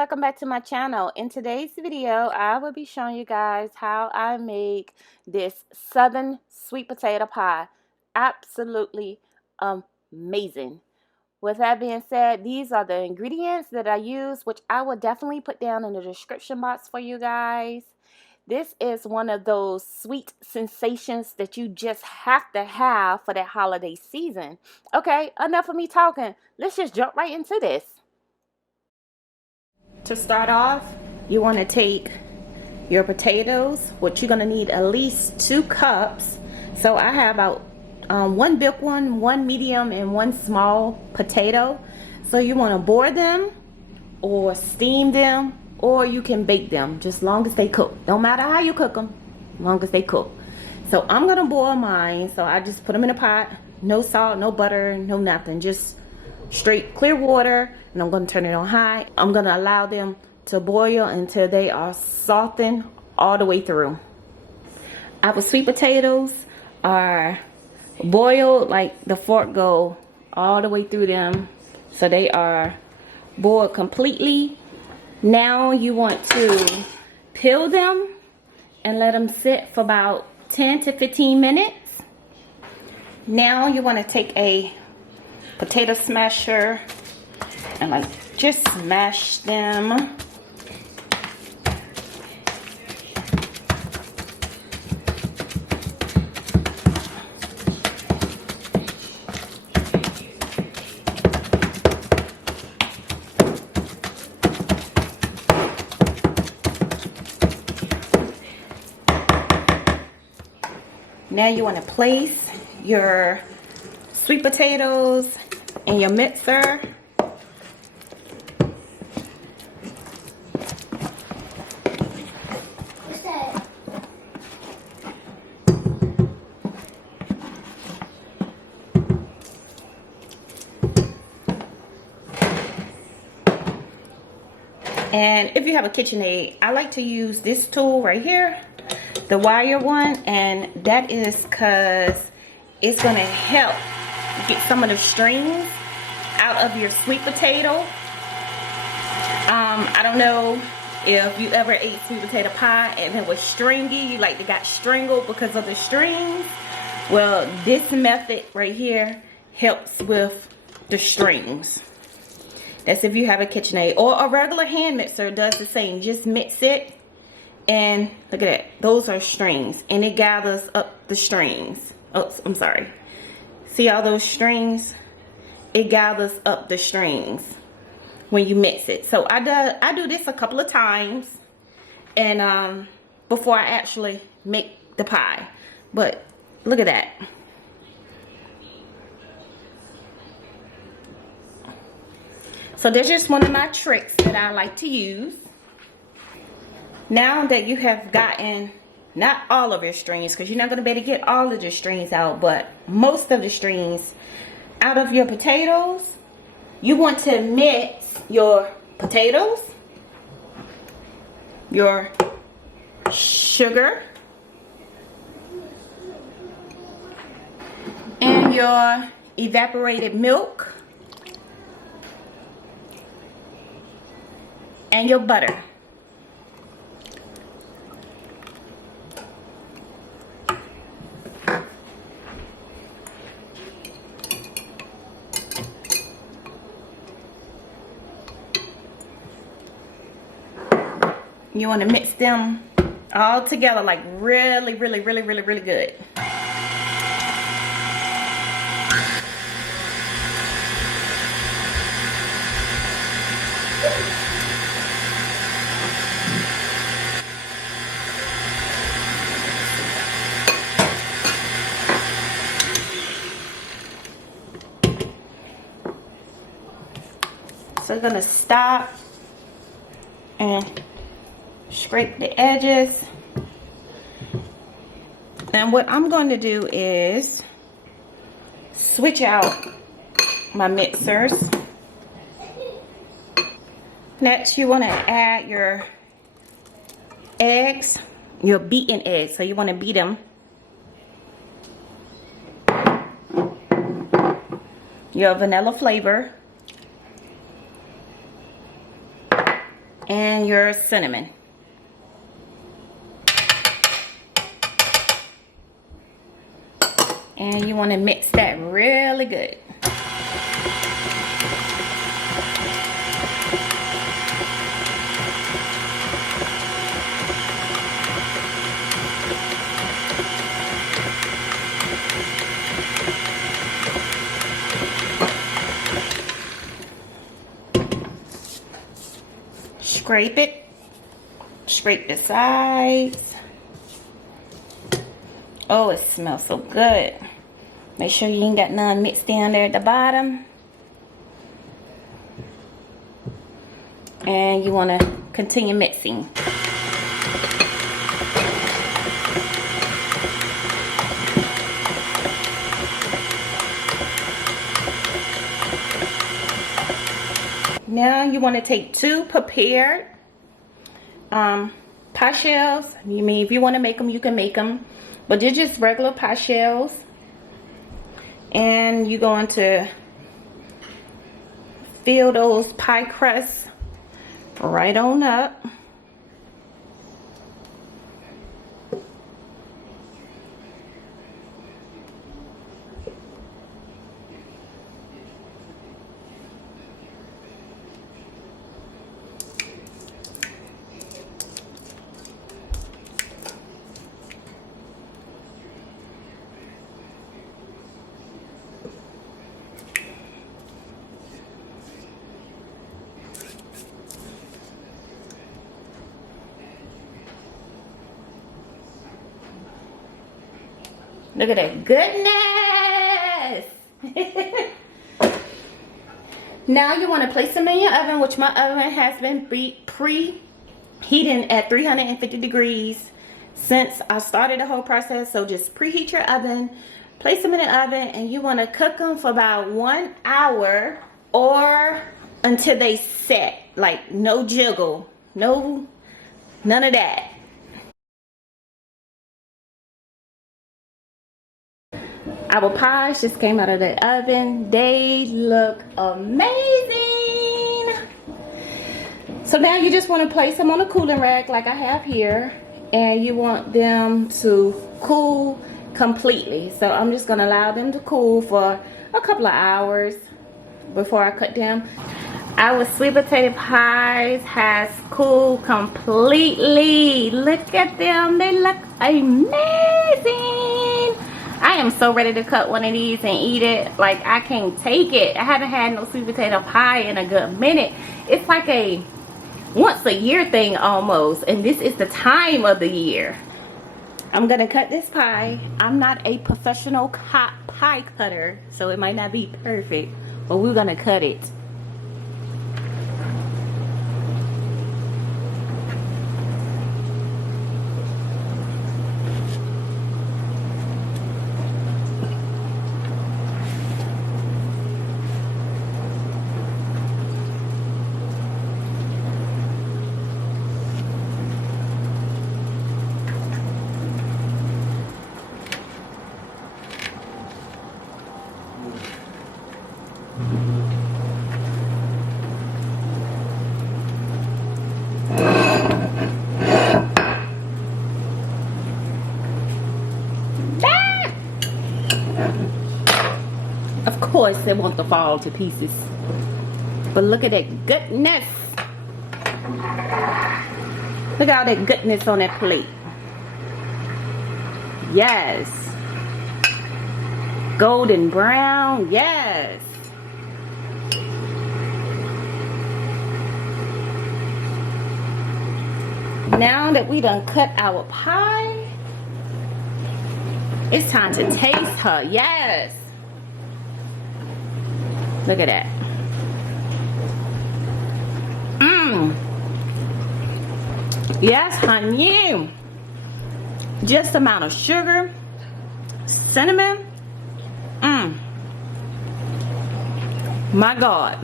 welcome back to my channel. In today's video, I will be showing you guys how I make this southern sweet potato pie. Absolutely amazing. With that being said, these are the ingredients that I use, which I will definitely put down in the description box for you guys. This is one of those sweet sensations that you just have to have for that holiday season. Okay, enough of me talking. Let's just jump right into this. To start off, you want to take your potatoes, which you're going to need at least 2 cups. So I have about one big one medium, and 1 small potato. So you want to boil them or steam them, or you can bake them, just long as they cook. Don't matter how you cook them, long as they cook. So I'm going to boil mine. So I just put them in a pot, no salt, no butter, no nothing, just straight clear water, and I'm going to turn it on high. I'm going to allow them to boil until they are softened all the way through. Our sweet potatoes are boiled like the fork go all the way through them, so they are boiled completely. Now you want to peel them and let them sit for about 10 to 15 minutes. Now you want to take a potato smasher and like just smash them. Now you want to place your sweet potatoes in your mixer. And if you have a KitchenAid, I like to use this tool right here, the wire one, and that is because it's going to help get some of the strings out of your sweet potato. I don't know if you ever ate sweet potato pie and it was stringy, like it got strangled because of the strings. Well, this method right here helps with the strings. That's if you have a KitchenAid, or a regular hand mixer does the same. Just mix it, and look at that. Those are strings, and it gathers up the strings. Oh, I'm sorry. See all those strings? It gathers up the strings when you mix it. So I do this a couple of times, and before I actually make the pie. But look at that. So that's just one of my tricks that I like to use. Now that you have gotten, not all of your strings, because you're not going to be able to get all of the strings out, but most of the strings out of your potatoes, you want to mix your potatoes, your sugar, and your evaporated milk, and your butter. You want to mix them all together, like really good. So I'm gonna stop and scrape the edges. And what I'm going to do is switch out my mixers. Next, you want to add your eggs, your beaten eggs. So you want to beat them. Your vanilla flavor. and your cinnamon. And you want to mix that really good. Scrape it. Scrape the sides. Oh, it smells so good. Make sure you ain't got none mixed down there at the bottom. And you want to continue mixing. Now you want to take 2 prepared pie shells. You mean if you want to make them, you can make them, but they're just regular pie shells. And you're going to fill those pie crusts right on up. Look at that goodness. Now you want to place them in your oven, which my oven has been preheating at 350 degrees since I started the whole process. So just preheat your oven, place them in the oven, and you want to cook them for about 1 hour or until they set. Like no jiggle, none of that. Our pies just came out of the oven. They look amazing. So now you just want to place them on a cooling rack like I have here. And you want them to cool completely. So I'm just going to allow them to cool for a couple of hours before I cut them. Our sweet potato pies has cooled completely. Look at them. They look amazing. I am so ready to cut one of these and eat it. Like, I can't take it. I haven't had no sweet potato pie in a good minute. It's like a once a year thing almost. And this is the time of the year. I'm going to cut this pie. I'm not a professional pie cutter, so it might not be perfect. But we're going to cut it. Of course they want to fall to pieces, but look at that goodness. Look at all that goodness on that plate. Yes. Golden brown. Yes. Now that we done cut our pie, it's time to taste her. Yes. Look at that. Yes, honey. Just amount of sugar, cinnamon. My God.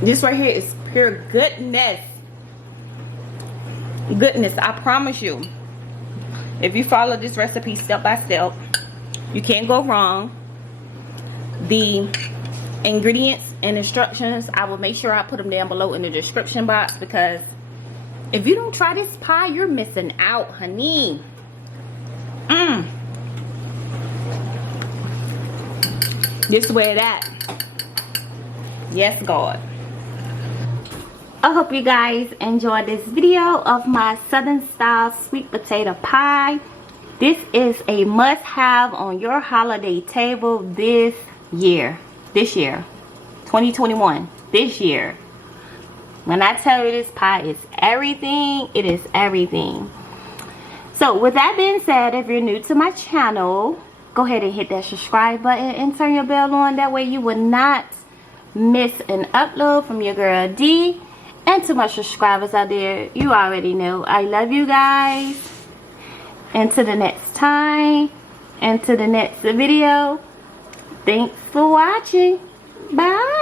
This right here is pure goodness. Goodness, I promise you. If you follow this recipe step by step, you can't go wrong. The ingredients and instructions, I will make sure I put them down below in the description box, because if you don't try this pie, you're missing out, honey. This where that. Yes, God. I hope you guys enjoyed this video of my Southern style sweet potato pie. This is a must-have on your holiday table this year. 2021. This year. When I tell you this pie is everything, it is everything. So with that being said, if you're new to my channel, go ahead and hit that subscribe button and turn your bell on. That way you will not miss an upload from your girl D. And to my subscribers out there, you already know I love you guys. Until the next time, and to the next video, thanks for watching. Bye.